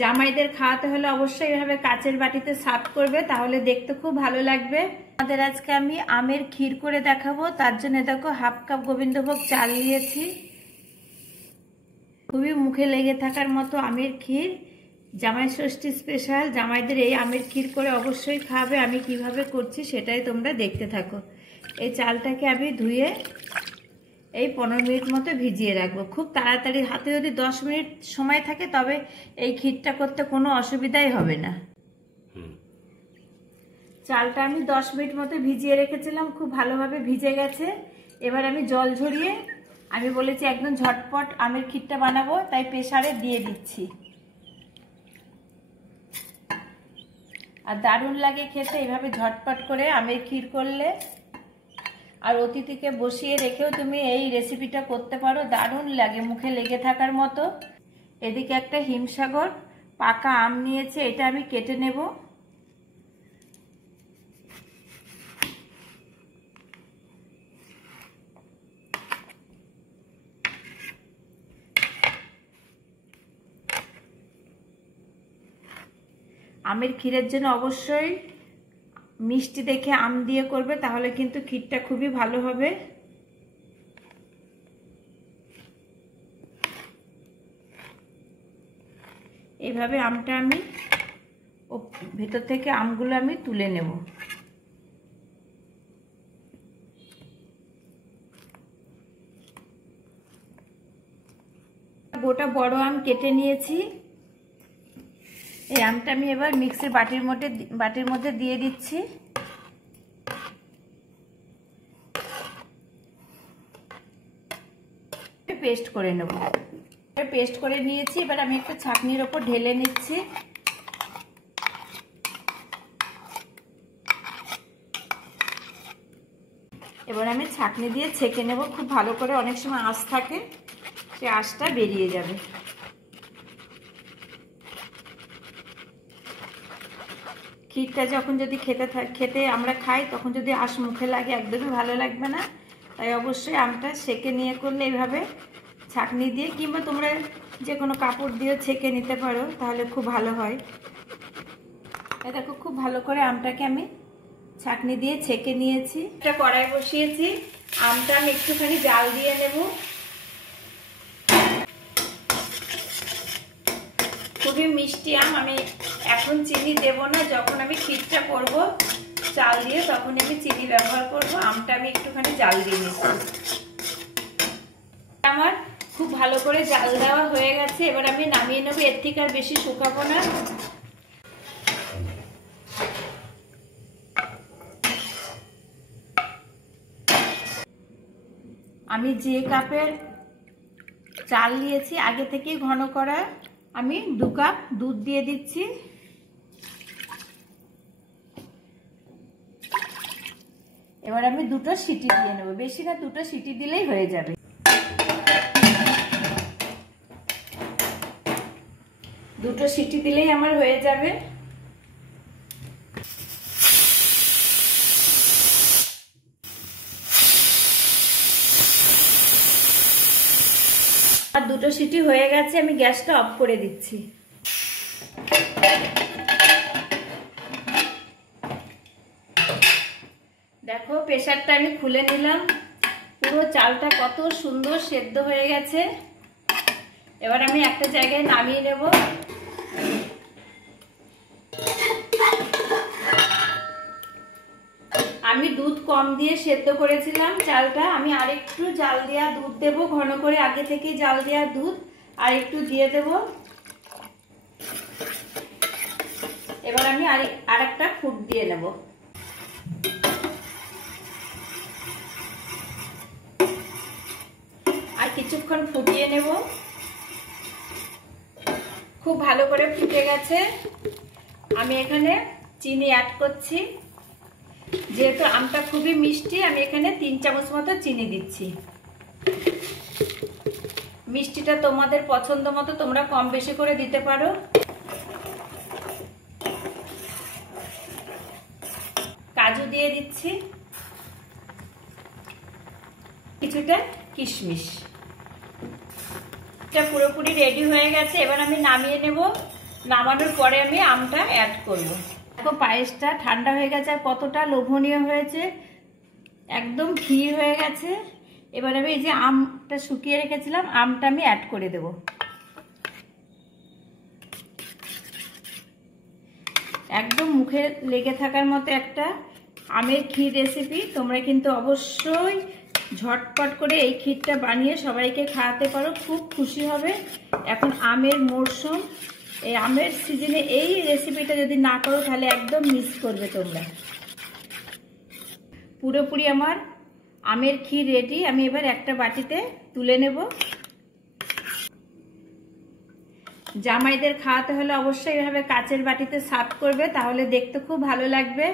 জামাইদের খাওয়াতে হলে অবশ্যই এভাবে কাচের বাটিতে সার্ভ করবে, তাহলে দেখতে খুব ভালো লাগবে। আমাদের আজকে আমি আমের ক্ষীর করে দেখাবো। তার জন্য দেখো হাফ কাপ গোবিন্দভোগ চাল নিয়েছি। খুবই মুখে লেগে থাকার মতো আমের ক্ষীর, জামাই ষষ্ঠী স্পেশাল। জামাইদের এই আমের ক্ষীর করে অবশ্যই খাবে। আমি কিভাবে করছি সেটাই তোমরা দেখতে থাকো। এই চালটাকে আমি ধুয়ে এই 15 মিনিট মতো ভিজিয়ে রাখবো। খুব তাড়াতাড়ি, হাতে যদি 10 মিনিট সময় থাকে তবে এই ক্ষীরটা করতে কোনো অসুবিধাই হবে না। চালটা আমি 10 মিনিট মতো ভিজিয়ে রেখেছিলাম, খুব ভালোভাবে ভিজে গেছে। এবার আমি জল ঝরিয়ে, আমি বলেছি একদম ঝটপট আমের ক্ষীরটা বানাবো, তাই প্রেসারে দিয়ে দিচ্ছি। আর দারুণ লাগে খেতে এভাবে ঝটপট করে আমের ক্ষীর করলে। আর অতিথিকে বসিয়ে রেখেও তুমি এই রেসিপিটা করতে পারো, দারুণ লাগে, মুখে লেগে থাকার মতো। এদিকে একটা হিমসাগর পাকা আম নিয়েছে, এটা আমি কেটে নেব। আমের ক্ষীরের জন্য অবশ্যই মিষ্টি দেখে আম দিয়ে করবে, তাহলে কিন্তু ক্ষীরটা খুবই ভালো হবে। এইভাবে আমটা আমি ভেতর থেকে আমগুলো আমি তুলে নেব। গোটা বড় আম কেটে নিয়েছি। এই আমটা আমি এবার মিক্সির বাটির মধ্যে দিয়ে দিচ্ছি। পেস্ট করে নেব। পেস্ট করে নিয়েছি, এবার আমি একটা ছাঁকনির ওপর ঢেলে নিচ্ছি। এবার আমি ছাঁকনি দিয়ে ছেঁকে নেব খুব ভালো করে। অনেক সময় আঁশ থাকে, সে আঁশটা বেরিয়ে যাবে। ক্ষীরটা যখন যদি খেতে আমরা খাই, তখন যদি আঁশ মুখে লাগে একদমই ভালো লাগবে না। তাই অবশ্যই আমটা সেঁকে নিয়ে করলে এইভাবে ছাঁকনি দিয়ে, কিংবা তোমরা যে কোনো কাপড় দিয়ে ছেঁকে নিতে পারো, তাহলে খুব ভালো হয়। দেখো খুব ভালো করে আমটাকে আমি ছাঁকনি দিয়ে ছেঁকে নিয়েছি। একটা কড়াই বসিয়েছি, আমটা আমি একটুখানি জাল দিয়ে নেব। খুবই মিষ্টি আম, আমি এখন চিনি দেব না। যখন আমি ক্ষীরটা করব চাল দিয়ে, তখন আমি চিনি ব্যবহার করব। আমটা আমি একটুখানি জাল দিয়ে নিচ্ছি। আমার খুব ভালো করে জাল দেওয়া হয়ে গেছে, এবার আমি নামিয়ে নেব। এর থেকে আর বেশি শুকাবো না। আমি যে কাপের চাল নিয়েছি আগে থেকেই ঘন করা, আমি 2 কাপ দুধ দিয়ে দিচ্ছি। এবার আমি 2টো সিটি দিয়ে নেব, বেশি না, 2টো সিটি দিলেই হয়ে যাবে। দুটো সিটি দিলেই আমার হয়ে যাবে। আর 2টো সিটি হয়ে গেছে, আমি গ্যাসটা অফ করে দিচ্ছি। দেখো প্রেসারটা আমি খুলে নিলাম, পুরো চালটা কত সুন্দর সেদ্ধ হয়ে গেছে। এবার আমি একটা জায়গায় নামিয়ে নেব। আমি দুধ কম দিয়ে সেদ্ধ করেছিলাম চালটা, আমি আরেকটু জাল দেওয়া দুধ দেব ঘন করে, আগে থেকে জাল দেওয়া দুধ আর একটু দিয়ে দেব। এবার আমি আরেকটা ফুট দিয়ে নেব। আর কিছুক্ষণ ফুটিয়ে নেব। খুব ভালো করে ফুটে গেছে। আমি এখানে চিনি অ্যাড করছি। যেহেতু আমটা খুবই মিষ্টি, আমি এখানে 3 চামচ মতো চিনি দিচ্ছি। মিষ্টিটা তোমাদের পছন্দ মতো তোমরা কম বেশি করে দিতে পারো। কাজু দিয়ে দিচ্ছি, কিছুটা কিশমিশ। এটা পুরোপুরি রেডি হয়ে গেছে, এবার আমি নামিয়ে নেব। নামানোর পরে আমি আমটা অ্যাড করব। দেখো পায়েসটা ঠান্ডা হয়ে গেছে আর কতটা লোভনীয় হয়েছে, একদম ক্ষীর হয়ে গেছে। এবার আমি এই যে আমটা শুকিয়ে রেখেছিলাম, আমটা আমি অ্যাড করে দেব। একদম মুখে লেগে থাকার মতো একটা আমের ক্ষীর রেসিপি। তোমরা কিন্তু অবশ্যই ঝটপট করে এই ক্ষীরটা বানিয়ে সবাইকে খাওয়াতে পারো, খুব খুশি হবে। এখন আমের মরশুম, এই আমের সিজনে এই রেসিপিটা যদি না করো তাহলে একদম মিস করবে তোমরা। পুরোপুরি আমার আমের ক্ষীর রেডি। আমি এবার একটা বাটিতে তুলে নেব। জামাইদের খাওয়াতে হলে অবশ্যই এভাবে কাচের বাটিতে সার্ভ করবে, তাহলে দেখতে খুব ভালো লাগবে।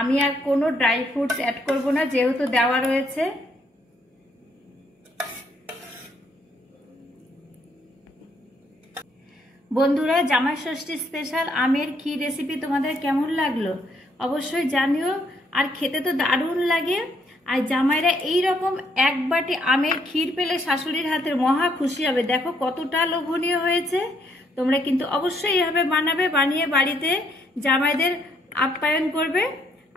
আমি আর কোনো ড্রাই ফ্রুটস অ্যাড করব না, যেহেতু দেওয়া রয়েছে। বন্ধুরা, জামাই ষষ্ঠী স্পেশাল আমের ক্ষীর রেসিপি তোমাদের কেমন লাগলো অবশ্যই জানিও। আর খেতে তো দারুণ লাগে। আর জামাইরা এই রকম এক বাটি আমের ক্ষীর পেলে শাশুড়ির হাতের মহা খুশি হবে। দেখো কতটা লোভনীয় হয়েছে। তোমরা কিন্তু অবশ্যই এভাবে বানাবে, বানিয়ে বাড়িতে জামাইদের আপ্যায়ন করবে।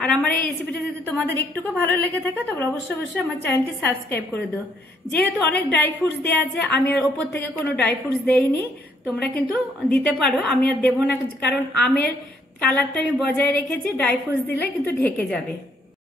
আর আমার এই রেসিপিটা যদি তোমাদের একটুকু ভালো লেগে থাকে তবে অবশ্যই আমার চ্যানেলটি সাবস্ক্রাইব করে দিও। যেহেতু অনেক ড্রাই ফ্রুটস দেওয়া আছে, আমি আর ওপর থেকে কোনো ড্রাই ফ্রুটস দেইনি। তোমরা কিন্তু দিতে পারো, আমি আর দেবো না, কারণ আমের কালারটা আমি বজায় রেখেছি। ড্রাই ফ্রুটস দিলে কিন্তু ঢেকে যাবে।